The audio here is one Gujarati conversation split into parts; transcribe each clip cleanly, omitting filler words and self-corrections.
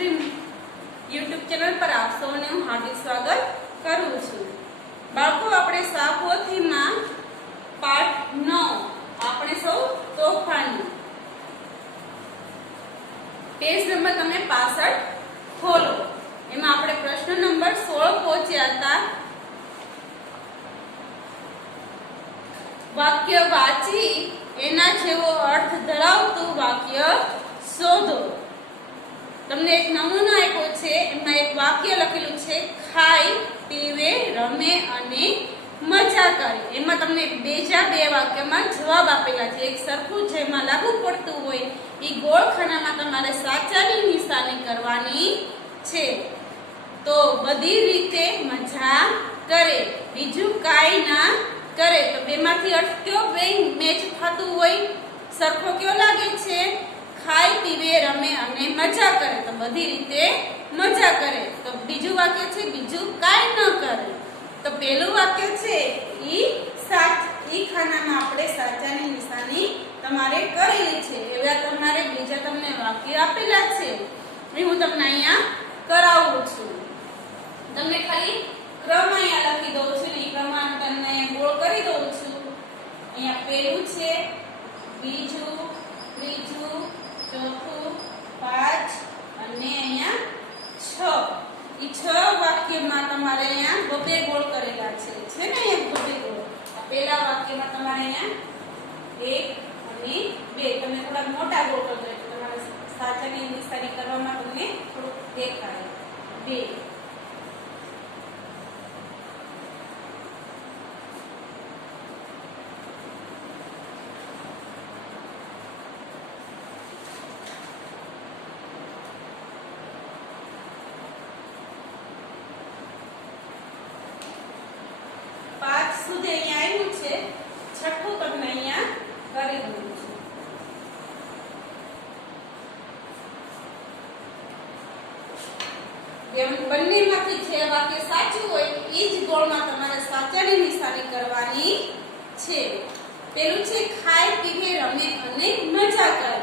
મંજરી યુટ્યુબ ચેનલ પર આપ સૌને હું હાર્દિક સ્વાગત કરું છું। બાળકો, આપણે સાપોથીમાં પાઠ 9 આપણે સૌ તોફાની પેજ નંબર તમે 65 ખોલો। એમાં આપણે પ્રશ્ન નંબર 16 પહોંચ્યા હતા। વાક્ય વાંચી એના જેવો અર્થ ધરાવતું વાક્ય શોધો। તમને એક નમૂનો આપ્યો છે, એમાં એક વાક્ય લખેલું છે ખાય પીવે રમે અને મજા કરે। એમાં તમને બીજા બે વાક્યમાં જવાબ આપેલા છે। એક સરખું જેમાં લાગુ પડતું હોય એ ગોળખાનામાં તમારે સાચાની નિશાની કરવાની છે। તો બધી રીતે મજા કરે, બીજું કાંઈ ના કરે। તો બેમાંથી અર્થ કયો મેચ થતું હોય? સરખો કયો લાગે છે? ખાય પીવે રમે અને મજા કરે, તો બધી રીતે મજા કરે। તો બીજું વાક્ય છે બીજું કાંઈ ન કરે। તો પહેલું વાક્ય છે ઈ ખાનામાં આપણે સાચાની નિશાની તમારે કરેલી છે। એવા તમારે બીજા તમને વાક્ય આપેલા છે, એ હું તમને અહીંયા કરાવું છું। તમને ખાલી ક્રમ અહીંયા લખી દઉં છું, એ પ્રમાણે તમને ગોળ કરી દઉં છું। અહીંયા પહેલું છે, બીજું, ત્રીજું, ચોથું, 5 અને અહીંયા 6। ઈ 6 વાક્યમાં તમારે અહીંયા બબે ગોળ કરેલા છે ને? અહીંયા બબે ગોળ। આ પહેલા વાક્યમાં તમારે અહીંયા 1 અને 2 તમે થોડા મોટા ગોળ કરજો એટલે તમારે સાચાની નિશાની કરવામાં તમને થોડું દેખાય। 2 સુધી અહીંયા આવ્યું છે, છઠ્ઠું તમને અહીંયા કરી દઉં છું। એમ બંનેમાંથી જે વાક્ય સાચું હોય એ જ ગોળમાં તમારે સાચાની નિશાની કરવાની છે। પેલું છે ખાય પીવે રમે અને મજા કરે,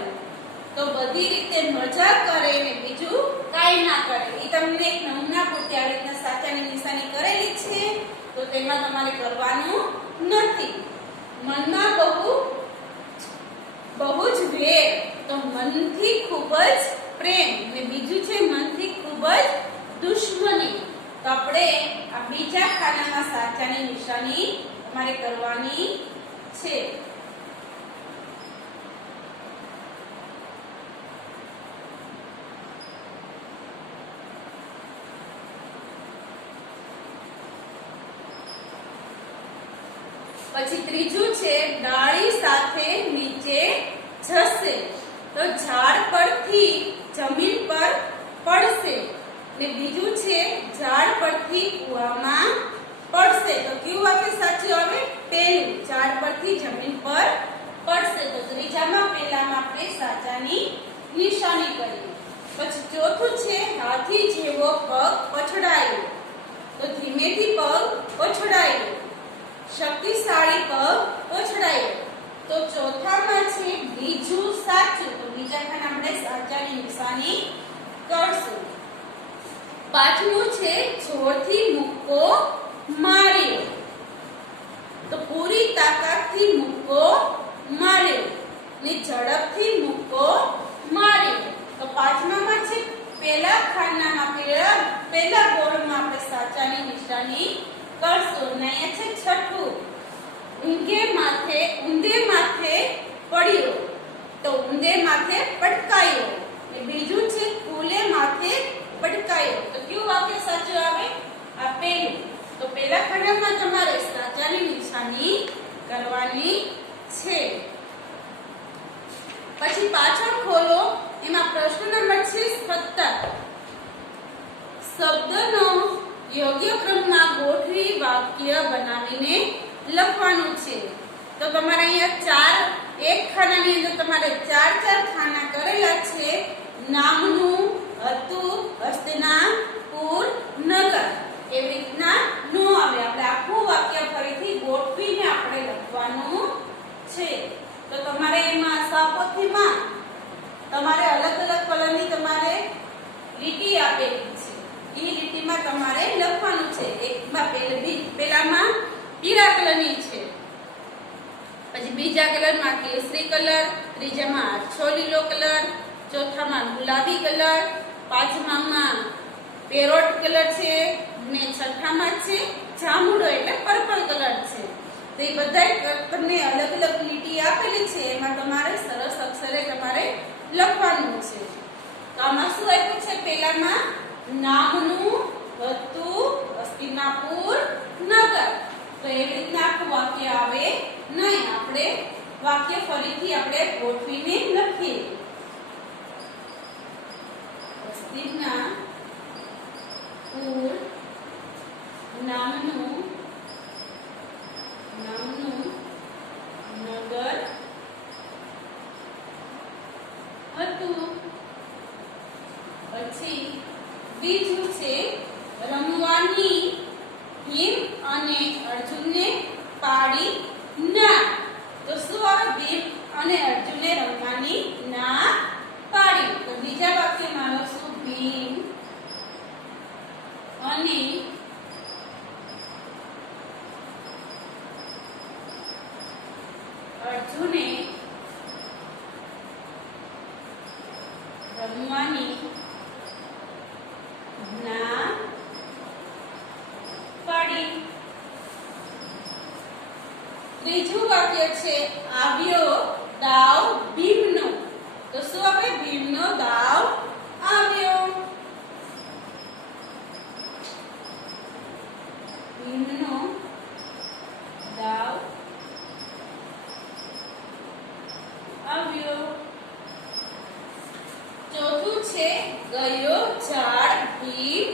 તો બધી રીતે મજા કરે ને બીજું કાંઈ ના કરે। એ તમને એક નમૂના પૂરતી આવી રીતના સાચાની નિશાની કરેલી છે, તો તેમાં તમારે કરવાનું નથી। મનમાં બહુ જ વેર, તો મનથી ખૂબ જ પ્રેમ, ને બીજું છે મનથી ખૂબ જ દુશ્મની। તો આપણે આ બીજા ખાનામાં સાચાની નિશાની તમારે કરવાની છે। પછી ત્રીજું છે ડાળી સાથે નીચે જશે, તો ઝાડ પરથી જમીન પર પડશે, ને બીજું છે ઝાડ પરથી કૂવામાં પડશે। તો કયું વાક્ય સાચું આવે? પહેલું, ઝાડ પરથી જમીન પર પડશે। તો ત્રીજામાં પહેલામાં આપણે સાચાની નિશાની કરીએ। પછી ચોથું છે હાથી જેવો પગ પછડાયો, તો ધીમેથી પગ પછડાયો, શક્તિશાળી પગ પછડાયો। તો ચોથામાં છે બીજું સાચું, તો બીજા ખાના આપણે સાચાની નિશાની કરશું। પાંચમું છે જોરથી મુક્કો માર્યો, તો પૂરી તાકાતથી મુક્કો માર્યો, ને ઝડપથી મુક્કો માર્યો। તો પાંચમામાં છે પહેલા ખાનામાં પહેલા ગોળમાં આપણે સાચાની નિશાની કરશું। ને અહીંયા છે છઠ્ઠું, ઊંધે માથે પડ્યો, તો ઊંધે માથે પટકાયો, ને બીજું છે ફૂલે માથે પટકાયો। તો કયું વાક્ય સાચું આવે? આ પહેલું। તો પહેલા ખાનામાં તમારે સાચાની નિશાની કરવાની છે। પછી પાછળ ખોલો, એમાં પ્રશ્ન નંબર છે 17। શબ્દનો યોગ્ય ક્રમમાં ગોઠવી વાક્ય બનાવીને લખવાનું છે। તો તમારે અહીંયા એક ખાનાની અંદર તમારે 4 ખાના કરેલા છે। નામનું, હતું, હસ્તિનાપુર, નગર, એવી રીતના નો આવે। આપણે આખું વાક્ય ફરીથી ગોઠવીને આપણે લખવાનું છે। તો તમારે એમાં સાપોથીમાં તમારે અલગ અલગ કલરની તમારે લીટી આપેલી છે એ લીટીમાં તમારે લખવાનું છે. એકમાં પેલામાં પીળા કલરની છે, પછી બીજા કલરમાં કેસરી કલર, ત્રીજામાં આછો લીલો કલર, ચોથામાં ગુલાબી કલર, પાંચમામાં પેરોટ કલર છે ને છઠ્ઠામાં છે જાંબુડો એટલે પર્પલ કલર છે. તો એ બધા તમને અલગ અલગ લીટી આપેલી છે, એમાં તમારે સરસ અક્ષરે તમારે લખવાનું છે. તો આમાં શું આપ્યું છે? પેલામાં નામનું હતું હસ્તિનાપુર નગર. તો એવી રીતના આખું વાક્ય આવે નહીં, આપણે વાક્ય ફરીથી આપણે ગોઠવીને લખીએ. હસ્તિનાપુર નામનું નગર હતું. પછી બીજું છે રમવાની ભીમ અને અર્જુનને પાડી ના. તો શું આવે? ભીમ અને અર્જુનને રમવાની ના પાડી. તો બીજા વાક્યમાં લખશું ભીમ અને અર્જુને રમવાની ના પાડી. ત્રીજું વાક્ય છે આવ્યો દાવ ભીમનો. તો શું આવે? ભીમનો દાવ આવ્યો. ભીમનો દાવ આવ્યો. ચોથું છે ગયો ઝાડ ભીમ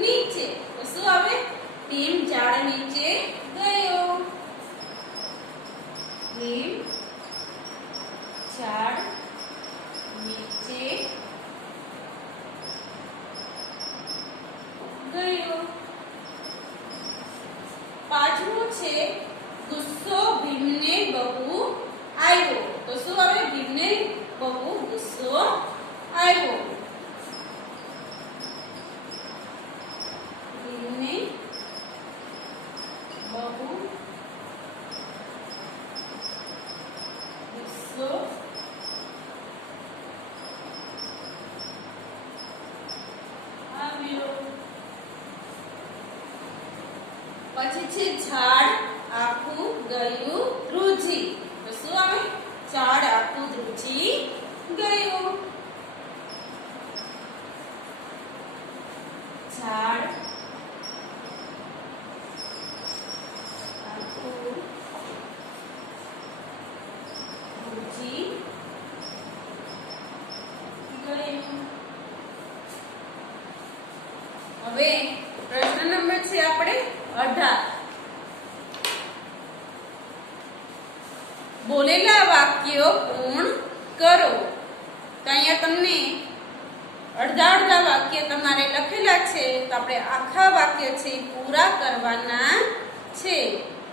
નીચે. તો શું આવે? ભીમ ઝાડ નીચે ગયો. ભીમ ઝાડ નીચે ગયો. પાંચમું છે ગુસ્સો ભીમને બહુ આવ્યો. તો શું આવે? ભીમને બહુ ગુસ્સો આવ્યો. ભીમને બહુ ગુસ્સો આવ્યો. પછી છે ઝાડ આખું ગયું ધ્રુજી. તો શું આવે? ઝાડ આખું ધ્રુજી ગયું. ઝાડ આખું ધ્રુજી ગયું. હવે પ્રશ્ન નંબર છે આપણે 18. બોલેલા વાક્યો પૂર્ણ કરો. તો અહીંયા તમને અડધા વાક્ય તમારે લખેલા છે, તો આપણે આખા વાક્ય છે પૂરા કરવાના છે.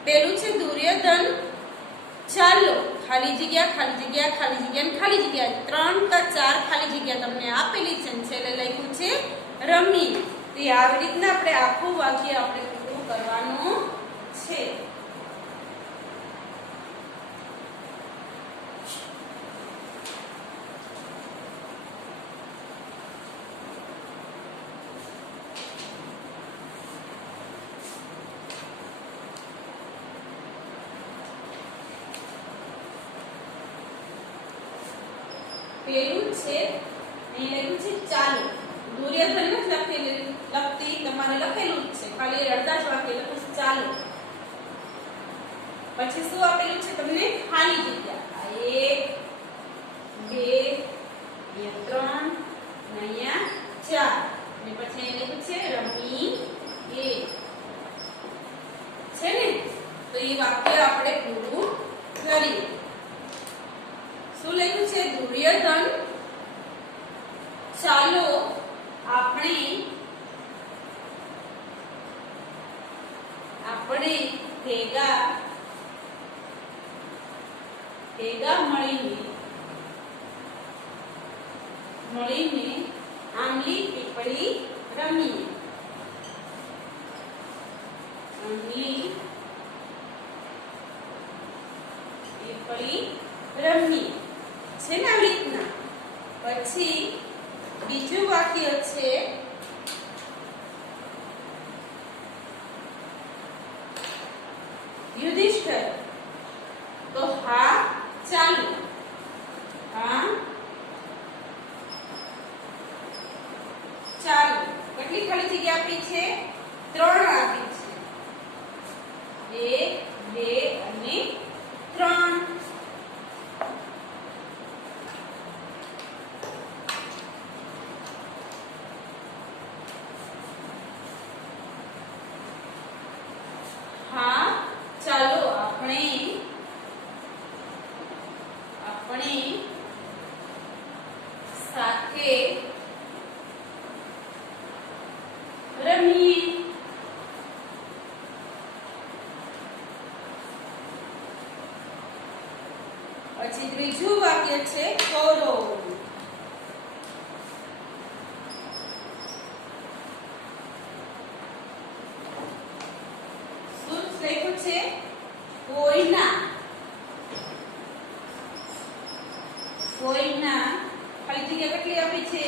પેલું છે દુર્યોધન ચાલો ખાલી જગ્યા ખાલી જગ્યા ખાલી જગ્યા ખાલી જગ્યા. 3 કે 4 ખાલી જગ્યા તમને આપેલી છે. છેલ્લે લખ્યું છે રમી. તો આવી રીતના આપણે આખું વાક્ય આપણે પૂરું કરવાનું છે. પેલું છે અહીં લખ્યું છે ચાલો. દુર્યોધન લખતી તમારે લખેલું જ છે, ખાલી અડધા જ વાક્ય લખું છે ચાલો. પછી શું આપેલું છે તમને? ખાલી જગ્યા. 1 2 અહીંયા 3 અને પછી અહીં લખ્યું છે રમી એ છે ને. તો એ વાક્ય આપણે પૂરું કરીએ. શું લખ્યું છે? દુર્યોધન ચાલો આપણે ભેગા મળીને આંબલી પીપળી રમીએ. અહીં પીપળી રમીએ છે ને આવી રીતના. પછી બીજું વાક્ય છે યુધિષ્ઠિર. તો હા ચાલો. હા ચાલો. કેટલી ખાલી જગ્યા આપી છે? 3 આપી છે. 1 2 અને 3. હા ચાલો આપણે સાથે રમીએ. પછી ત્રીજું વાક્ય છે કૌરવ. શું લખ્યું છે? કોઈના. કોઈના ખાલી જગ્યા કેટલી આપી છે?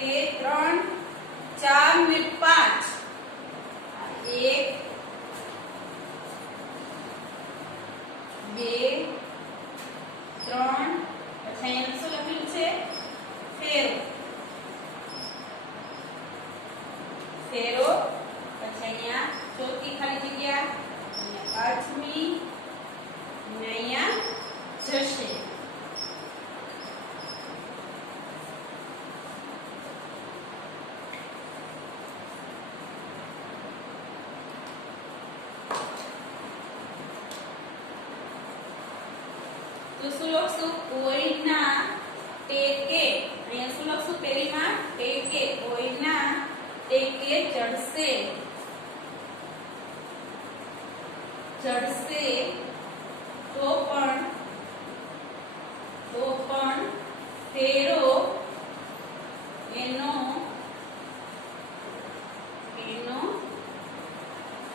1 2 3 4 ને 5. 1 2 3. પછી અહીંયા શું લખેલું છે? ફેરો. ફેરો. પછી અહીંયા ચોથી ખાલી જગ્યા, અહીંયા પાંચમી, અને અહીંયા જશે. તો શું લખશું? કોઈના ટેકે. અહીંયા શું લખશું? પહેલીમાં ટેકે. કોઈના ટેકે ચડશે. ચડશે તો પણ ફેરો એનો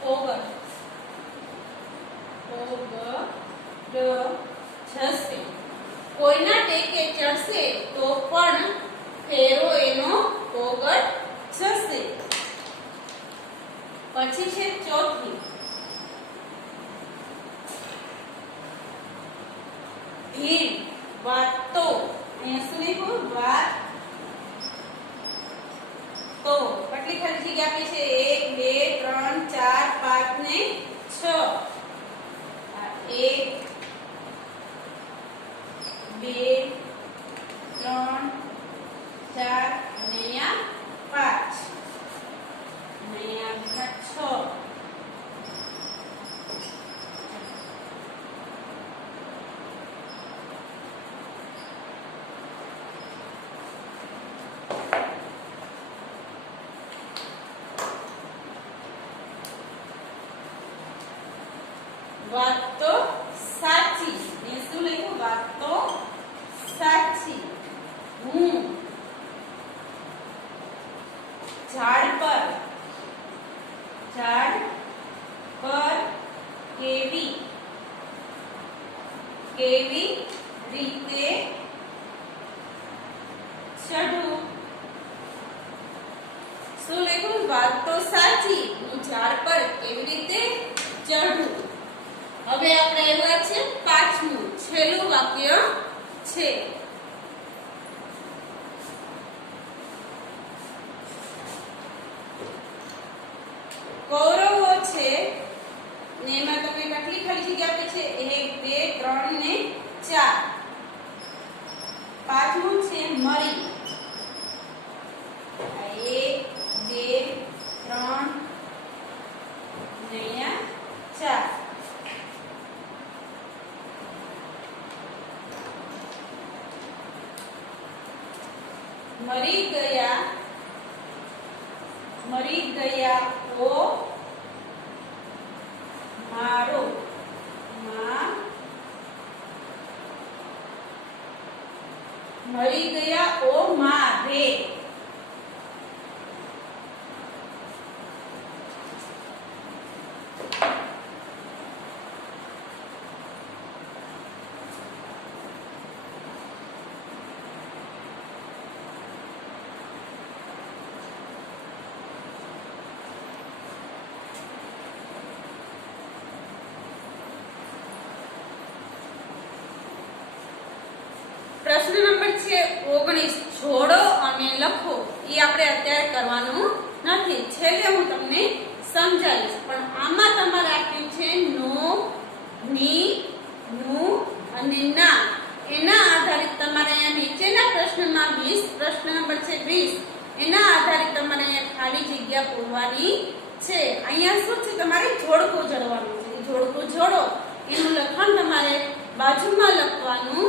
પોગર જશે. કોઈના ટેકે ચડશે તો પણ ફેરો એનો પોગર જશે. પછી છે ચોથી ભીડ. વાતો. અહીંયા શું લખ્યું? વાત તો કેટલી ખાલી જગ્યા આપી છે? 1 2 3 4 5 ને 6. 1 2 3 4 અને અહીંયા 5 અને અહીંયા 6. વાત તો સાચી. એ શું લખ્યું? વાત તો સાચી. હું ઝાડ પર કેવી રીતે ચડું. શું લખ્યું? વાત તો સાચી. હું ઝાડ પર કેવી રીતે ચડું. હવે આપણે આવ્યા છે પાંચમું છેલ્લું વાક્ય છે. કૌરવો છે ને એમાં તમે કેટલી ખાલી જગ્યા આપી છે? 1 2 3 ને 4. પાંચમું છે મરી. 1 2 3 ને અહીંયા 4. મરી ગયા ઓ મારો. મરી ગયા ઓ મારે. 19 જોડો અને લખો. એ આપણે અત્યારે કરવાનું નથી, છેલ્લે હું તમને સમજાવીશ. પણ આમાં તમારે આપ્યું છે નો, ની, નું અને ના. એના આધારિત તમારે અહીંયા નીચેના પ્રશ્નમાં 20 પ્રશ્ન નંબર છે 20, એના આધારિત તમારે અહીંયા ખાલી જગ્યા પૂરવાની છે. અહીંયા શું છે, તમારે જોડકું જોડવાનું છે. જોડકું જોડો, એનું લખાણ તમારે બાજુમાં લખવાનું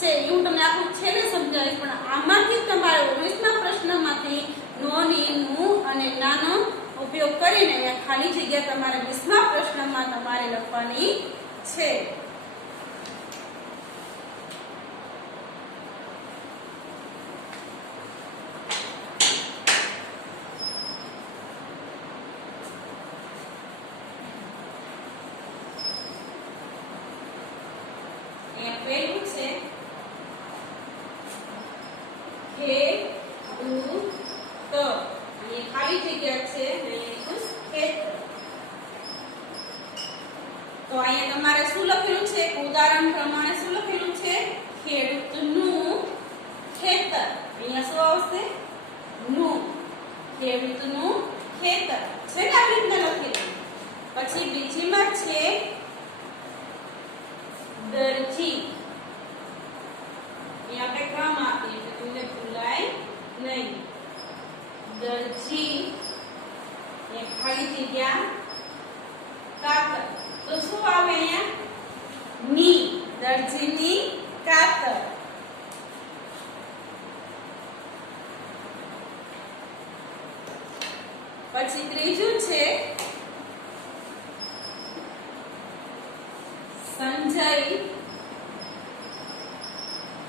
છે. એ હું તમને આખું છેલ્લે સમજાવીશ. પણ આમાંથી તમારે 19ના પ્રશ્નમાંથી નો, ની, નું અને નાનો ઉપયોગ કરીને અહીંયા ખાલી જગ્યા તમારે 20મા પ્રશ્નમાં તમારે લખવાની છે. પહેલું છે ખેડૂત, અને ખાલી જગ્યા છે ખેતર. તો અહીંયા તમારે શું લખેલું છે, ઉદાહરણ પ્રમાણે શું લખેલું છે, ખેડૂતનું ખેતર. અહીંયા શું આવશે, નું. ખેડૂતનું ખેતર છે ને, આવી રીતના લખેલું. પછી બીજીમાં છે દરજી. આપણે ક્રમ આપીએ તો તમને ભૂલાય નહીં. દરજી એ ખાલી જગ્યા કાતર. તો શું આવે અહીંયા, ની. દરજીની કાતર. પછી ત્રીજું છે સંજય.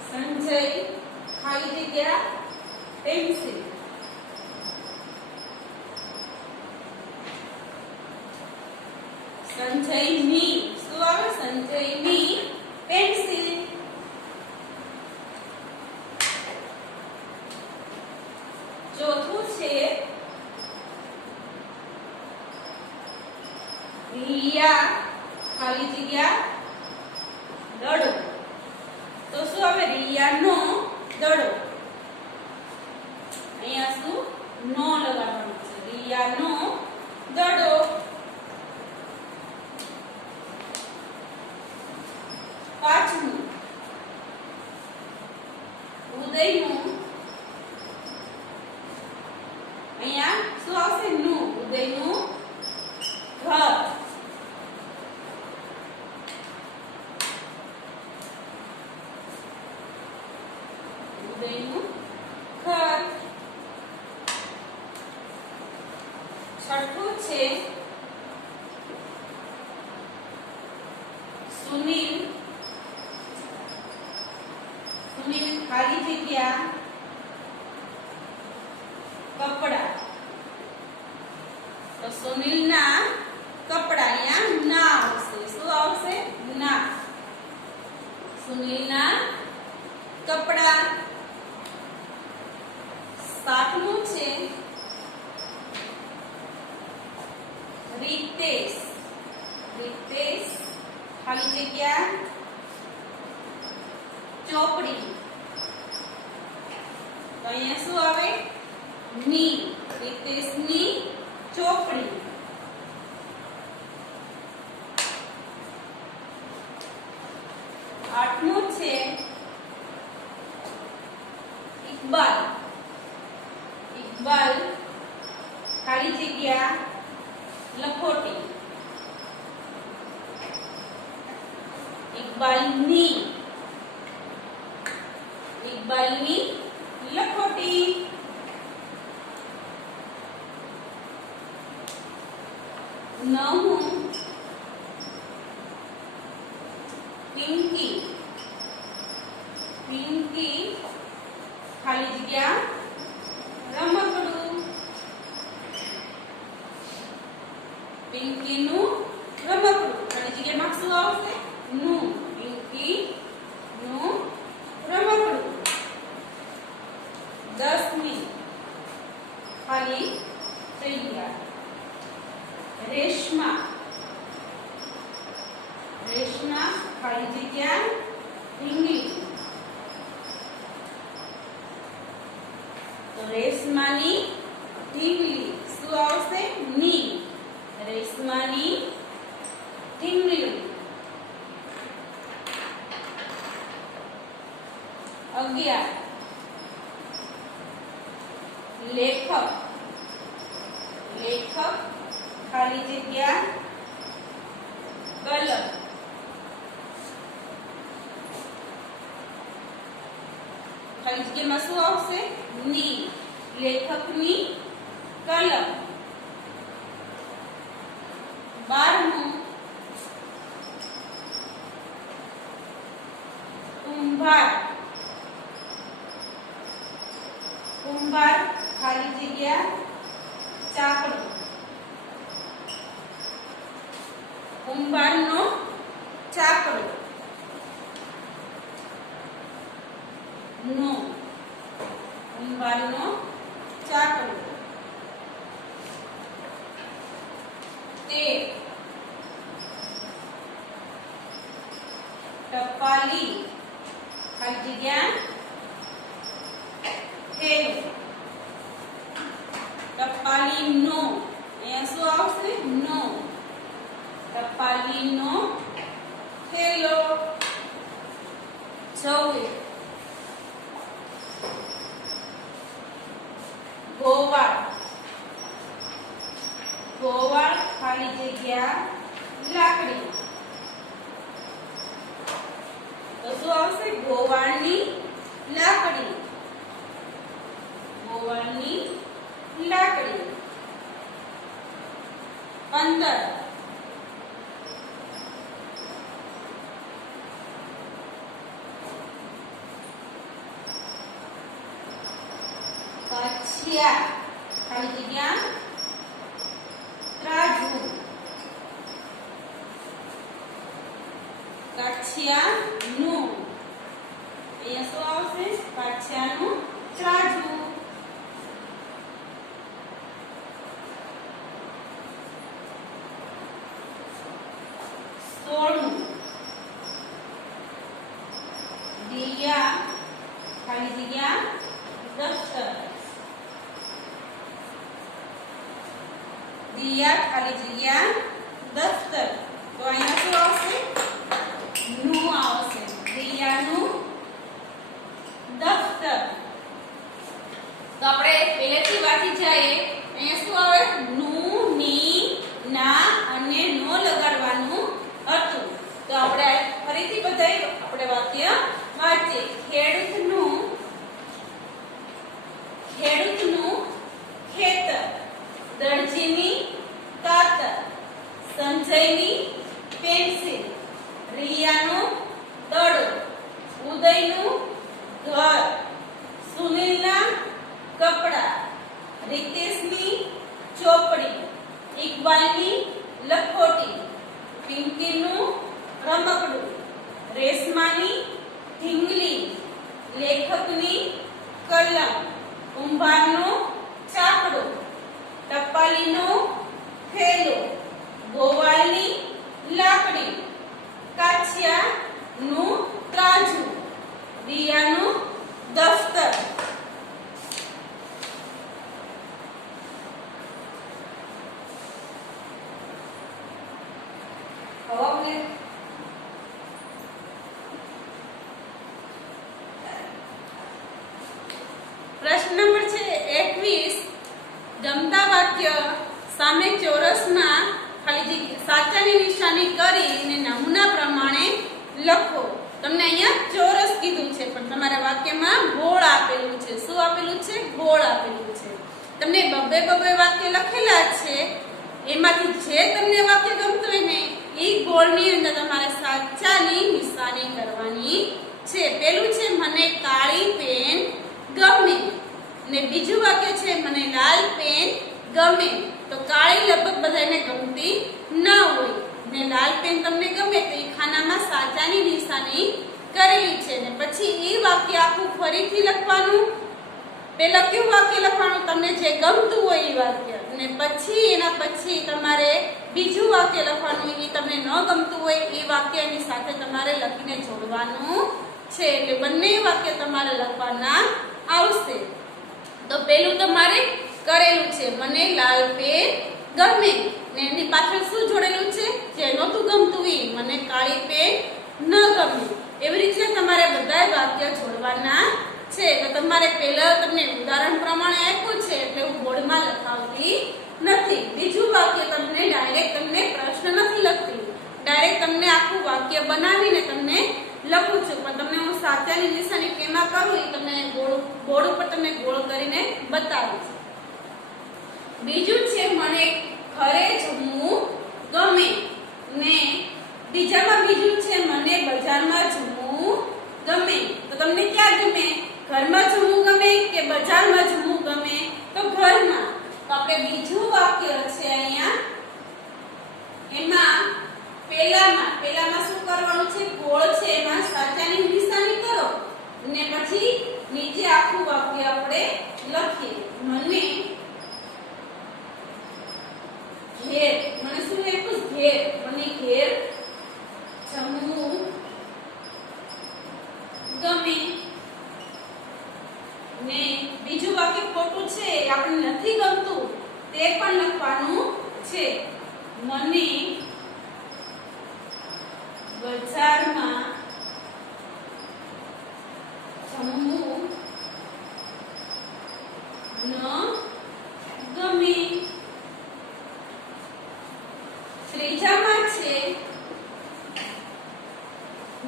સંજય ખાલી જગ્યા પેન્સિલ. સંજયની શું આવે, સંજયની પેન્સિલ. ચોથું છે રિયા ખાલી જગ્યા દડો. તો શું આવે, રિયાનો દડો. અહીંયા શું, નો લગાડવાનું છે, રિયાનો દડો. પાંચમું ઉદયનું. અહીંયા શું આવશે, નું. ઉદયનું ઘર. ઉદયનું ઘર. છઠ્ઠું છે સુનિલ. સુનિલ ખાલી જગ્યા કપડા. તો સુનિલના કપડા. અહીંયા ના આવશે, શું આવશે, ના. સુનિલના કપડા. સાતમું છે રીતેશ. રીતેશ ખાલી જગ્યા ચોપડી. તો અહીંયા શું આવે, ની. રીતેશની ચોપડી. આઠમું છે ઇકબાલ. ઇકબાલ ખાલી જગ્યા લખોટી. ઇકબાલની. ઇકબાલની લખોટી. નવમું પિંકી. પિંકી ખાલી જગ્યા રમકડું. પિંકીનું રમકડું. ખાલી જગ્યામાં શું આવશે, નું. પિંકીનું રમકડું. 10મી ખાલી જગ્યા રેશમા. રેશમા ખાલી જગ્યા ઢીંગલી. રેશમાની ઢીંગલી શું આવશે ની રેશમાની ઢીંગલી 11 લેખક લેખક ખાલી જગ્યા કલમ ખાલી જગ્યામાં શું આવશે ની લેખકની કલમ 12 કુંભાર કુંભાર ખાલી જગ્યા ચાકડો કુંભારનો ચાકડો નો કુંભારનો ચાકડો તે ટપાલી ખાલી જગ્યા થેલો ટપાલીનો અહીંયા શું આવશે નો ટપાલીનો થેલો 26 ગોવાળ ગોવાળ ખાલી જગ્યા લાકડી તો શું આવશે ગોવાળની લાકડી ગોવાળની લાકડી 15 કછિયા ખાલી જગ્યા ત્રાજુ કછિયાનું અહીંયા શું આવશે કછિયાનું ત્રાજુ 16 દિયા ખાલી જગ્યા દફતર દિયા ખાલી જગ્યા દફતર તો અહીંયા શું આવશે નું આવશે દિયાનું દફતર તો આપણે પહેલેથી વાંચી જઈએ અહીંયા શું આવે નું ની ના અને નો લગાડવાનું હતું તો આપણે ફરીથી બધાય આપણે વાક્ય વાંચીએ ખેડૂતનું ખેતર દરજીની કાતર સંજયની પેન્સિલ રિયાનો દડો ઉદયનું ઘર સુનિલના કપડા રીતેશની ચોપડી ઇકબાલની લખોટી પિંકીનું રમકડું રેશમાની ઢીંગલી લેખકની કલમ કુંભારનો ચાકડો ટપાલીનો થેલો ગોવાળની લાકડી કાછિયાનું ત્રાજુ દિયાનું દફતર પ્રશ્ન નંબર છે 21 ગમતા વાક્ય સામે ચોરસમાં ખાલી જગ્યા સાચાની નિશાની કરીને નમૂના પ્રમાણે લખો તમને અહીંયા ચોરસ કીધું છે પણ તમારા વાક્યમાં ગોળ આપેલું છે શું આપેલું છે ગોળ આપેલું છે તમને બબે વાક્ય લખેલા છે એમાંથી જે તમને વાક્ય ગમતું હોય ને એ ગોળની અંદર તમારે સાચાની નિશાની કરવાની છે પેલું છે મને કાળી પેન ગમે ને બીજું વાક્ય છે મને લાલ પેન ગમે તો કાળી લગભગ બધાને ગમતી ન હોય ને લાલ પેન તમને ગમે તો એ ખાનામાં સાચાની નિશાની કરેલી છે ને પછી એ વાક્ય આખું ફરીથી લખવાનું પેલા કયું વાક્ય લખવાનું તમને જે ગમતું હોય એ વાક્ય ને પછી એના પછી તમારે બીજું વાક્ય લખવાનું એ તમને ન ગમતું હોય એ વાક્યની સાથે તમારે લખીને જોડવાનું છે એટલે બંને વાક્ય તમારે લખવાના આવશે તો પેલું તમારે કરેલું છે, મને લાલ પેન ગમે, ને એની પાછળ શું જોડેલું છે, જે નહોતું ગમતું એ, મને કાળી પેન ન ગમે. એવી રીતે તમારે બધા વાક્ય જોડવાના છે. તો તમારે પહેલા તમને ઉદાહરણ પ્રમાણે આપ્યું છે એટલે હું બોર્ડમાં લખાવતી નથી. બીજું વાક્ય તમને ડાયરેક્ટ તમને પ્રશ્ન નથી લખતી, ડાયરેક્ટ તમને આખું વાક્ય બનાવીને તમને લખું છું, પણ તમને હું સાચાની નિશાની કેમાં કરું એ તમને બોર્ડ ઉપર તમને ગોળ કરીને બતાવીશ. બીજું છે મને ઘરે જમવું ગમે, ને બીજામાં બીજું છે મને બજારમાં જમવું ગમે. તો તમને ક્યાં ગમે, ઘરમાં જમવું ગમે કે બજારમાં જમવું ગમે? તો ઘરમાં. તો આપણે બીજું વાક્ય છે અહીંયા, એમાં પેલામાં શું કરવાનું છે, ગોળ છે એમાં સાચાની નિશાની કરો ને પછી નીચે આખું વાક્ય આપણે લખીએ. મને ઘેર, મને શું લખ્યું, ઘેર, મને ઘેર જમવું ગમે. ને બીજું વાક્ય ખોટું છે, આપણે નથી ગમતું તે પણ લખવાનું છે. મને બજારમાં જમવું ન ગમે. ત્રીજામાં છે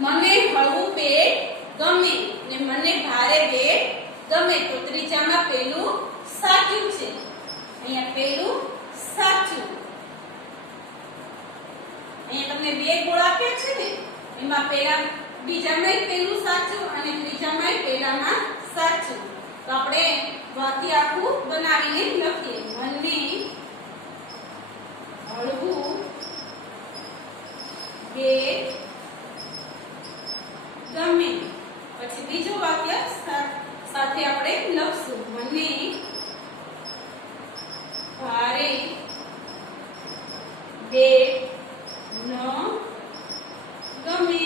મને હળવું પેટ ગમે ને મને ભારે પેટ ગમે. તો ત્રીજામાં પેલું સાચું છે, અહીંયા પેલું સાચું. અહીંયા તમને બે ગોળ આપ્યા છે ને, એમાં બીજામાં પેલું સાચું અને ત્રીજામાં પેલામાં સાચું. તો આપણે વાક્ય આખું બનાવીને લખીએ. મને હળવું પેટ ગમે. પછી બીજું વાક્ય સાથે આપણે લખશું, મને ભારે પેટ ન ગમે.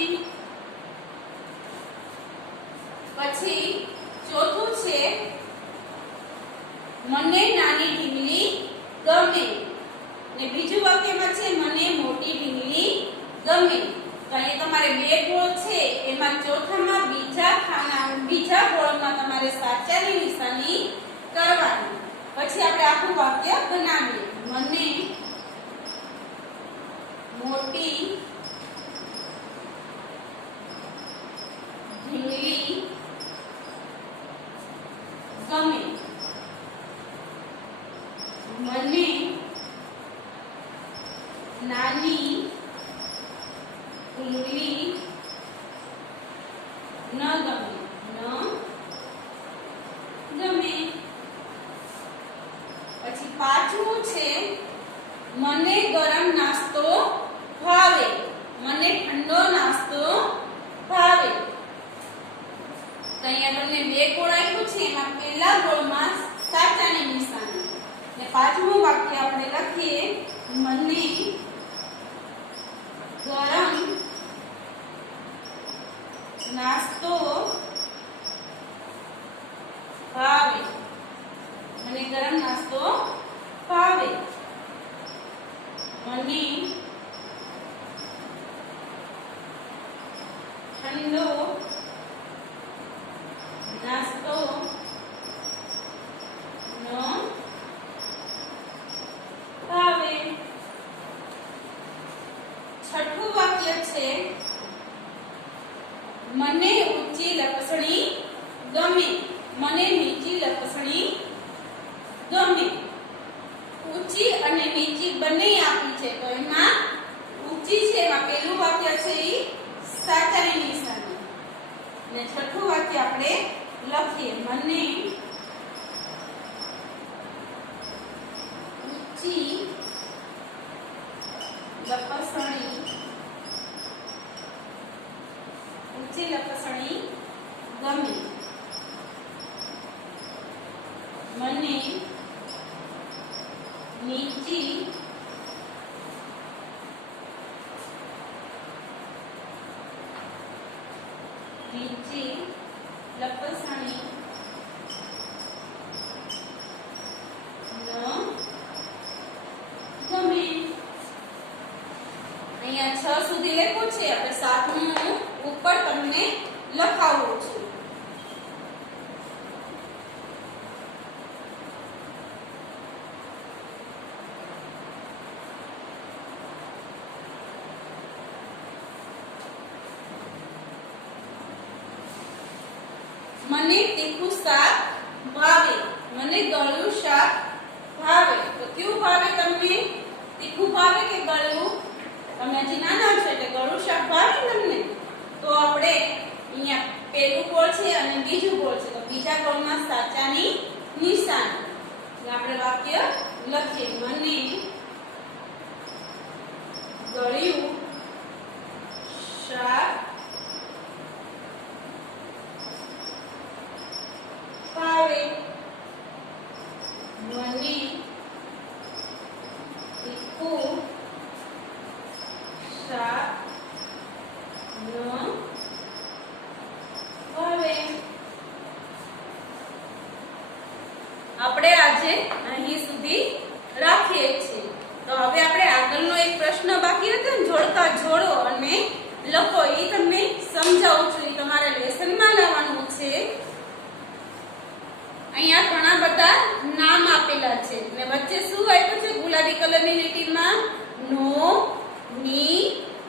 પછી ચોથું છે મને નાની ઢીંગલી ગમે, ને બીજું વાક્યમાં છે મને મોટી ઢીંગલી ગમે. તો અહીંયા તમારે બે ગોળ છે, એમાં ચોથામાં બીજા ગોળમાં તમારે સાચાની નિશાની કરવાની. પછી આપણે આખું વાક્ય બનાવીએ. મને મોટી ઢીંગલી ગમે, મને નાની ઢીંગલી ન ગમે. પછી પાંચમું છે મને ગરમ નાસ્તો ભાવે, મને ઠંડો નાસ્તો ભાવે. તો અહીંયા તમને બે ગોળ આપ્યું છે, એમાં પહેલા ગોળમાં સાચાની નિશાની ને પાંચમું વાક્ય આપણે લખીએ. મને ગરમ નાસ્તો ભાવે, મને ગરમ નાસ્તો ભાવે. મને ઠંડો નાસ્તો ન ભાવે. છઠ્ઠું વાક્ય છે મને ઊંચી લપસણી ગમે, મને નીચી લપસણી ગમે. ઊંચી અને નીચી બંને આપી છે, તો એમાં ઊંચી છે એમાં પહેલું વાક્ય છે એ સાચાની નિશાની, ને છઠ્ઠું વાક્ય આપણે લખીએ. મને ઊંચી લપસણી ગમે, મને નીચી લપસણી અહીંયા 6 સુધી લખ્યું છે, આપણે 7મું ઉપર તમને લખાવું છું. મને તીખું શાક ભાવે. મને ગળ્યું શાક ભાવે. તો કેવું ભાવે તમને? તીખું ભાવે કે ગળ્યું? તમે હજી નાના છો એટલે ગળ્યું શાક ભાવે તમને. તો આપણે અહીંયા પેલું ગોળ છે અને બીજું ગોળ છે, તો બીજા ગોળમાં સાચાની નિશાની. આપણે વાક્ય લખીએ. મને ગળ્યું શાક ભાવે. મને તીખું શાક ન ભાવે. આપણે આજે અહીં સુધી રાખીએ છીએ. તો હવે આપણે આગળનો એક પ્રશ્ન બાકી હતો ને, જોડકા જોડો અને લખો, એ તમને સમજાવું છું. એ તમારે લેસનમાં લાવવાનું છે. અહીંયા ઘણા બધા નામ આપેલા છે અને વચ્ચે શું આપ્યું છે? ગુલાબી કલરની લીટીમાં નો, ની,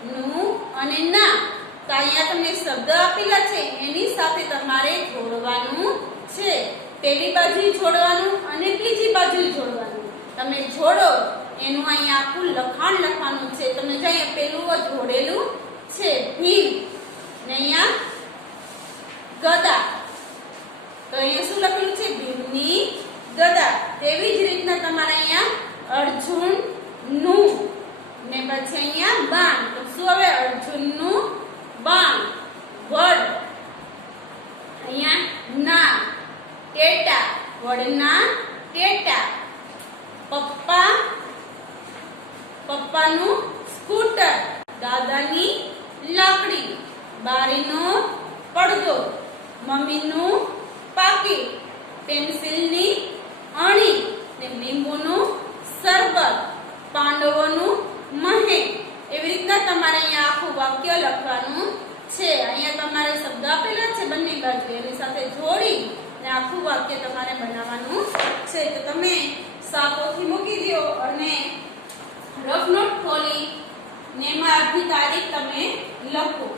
નું અને ના. તો અહીંયા તમને શબ્દ આપેલા છે, એની સાથે તમારે જોડવાનું છે. પેલી બાજુ જોડવાનું અને બીજી બાજુ જોડવાનું. તમે જોડો એનું અહીંયા આખું લખાણ લખવાનું છે. તમને જો અહીંયા પેલું જોડેલું છે ભીમ ને અહીંયા ગદા. તો અહીંયા શું લખેલું છે? ભીમની ગદા. તેવી જ રીતના તમારે અહીંયા અર્જુન નું ને પછી અહીંયા બાણ. તો શું હવે? અર્જુન નું બાણ. વડ અહીંયા ના. ટેટા વડના ટેટા. પપ્પા પપ્પાનું સ્કૂટર. દાદાની લાકડી. બારીનો પડદો. મમ્મીનું પાકીટ. પેન્સિલની અણી ને લીંબુનું શરબત. પાંડવોનું મહેલ. એવી રીતના તમારે અહીંયા આખું વાક્ય લખવાનું છે. અહીંયા તમારે શબ્દ આપેલા છે બંને બાજુ, એની સાથે જોડી ને આખું વાક્ય તમારે બનાવવાનું છે. તો તમે સાપોથી મૂકી દો અને રફ નોટ ખોલી ને એમાં આજની તારીખ તમે લખો.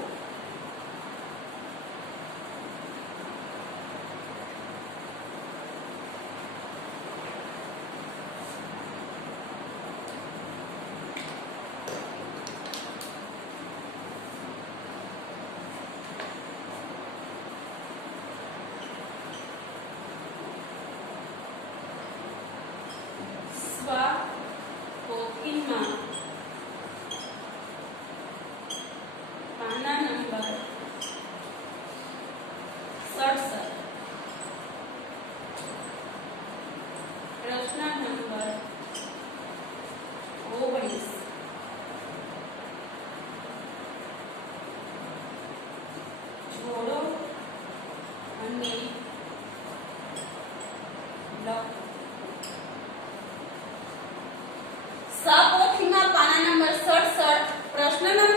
પોથીમાં પાના નંબર 67, પ્રશ્ન નંબર 19. જોડો અને લખો. સાપોથીમાં પાના નંબર 67, પ્રશ્ન નંબર